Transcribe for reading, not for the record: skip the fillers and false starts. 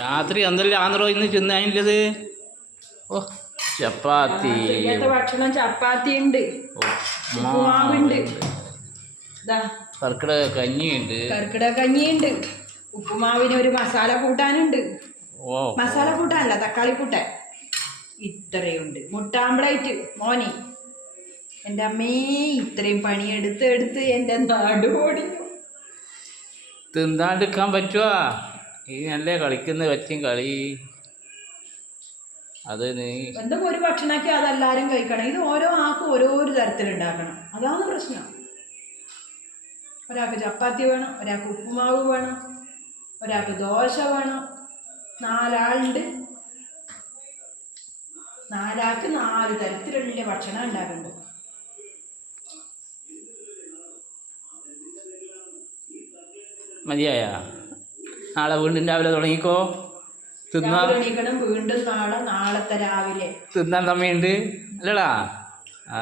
രാത്രി എന്തെല്ലാം ആന്ധ്രോ ഇന്ന് ചെന്നതിൻ്റെത്. ഓ ചപ്പാത്തി, ഭക്ഷണം ചപ്പാത്തി ഉണ്ട്, കർക്കിടക കഞ്ഞിയുണ്ട്, ഉപ്പുമാവിന് ഒരു മസാല കൂട്ടാനുണ്ട്. മസാല കൂട്ടാനല്ല, തക്കാളി കൂട്ടാൻ. ഇത്രയുണ്ട്. മുട്ട ആംപ്ലേറ്റ് മോനെ. എൻ്റെ അമ്മേ, ഇത്രയും പണിയെടുത്ത് എൻ്റെ നാട് ഓടിഞ്ഞു. തിന്നാണ്ടിരിക്കാൻ പറ്റുവാ? ഈ നല്ല കളിക്കുന്ന പറ്റും കളി. അത് നീ എന്തൊക്കെ ഒരു ഭക്ഷണമൊക്കെ അതെല്ലാവരും കഴിക്കണം. ഇത് ഓരോ ആൾക്കും ഓരോരോ തരത്തിലുണ്ടാക്കണം. അതാണ് പ്രശ്നം. ഒരാൾക്ക് ചപ്പാത്തി വേണം, ഒരാൾക്ക് ഉപ്പുമാവ് വേണം, ഒരാൾക്ക് ദോശ വേണം. 4 ആളുണ്ട്, 4 ആൾക്ക് 4 തരത്തിലുള്ള ഭക്ഷണം ഉണ്ടാക്കുന്നുണ്ട്. മതിയായ? നാളെ വീണ്ടും രാവിലെ തുടങ്ങിക്കോ. എണീക്കണം വീണ്ടും. നാളത്തെ രാവിലെ തിന്നാൻ സമയമുണ്ട് അല്ലടാ. ആ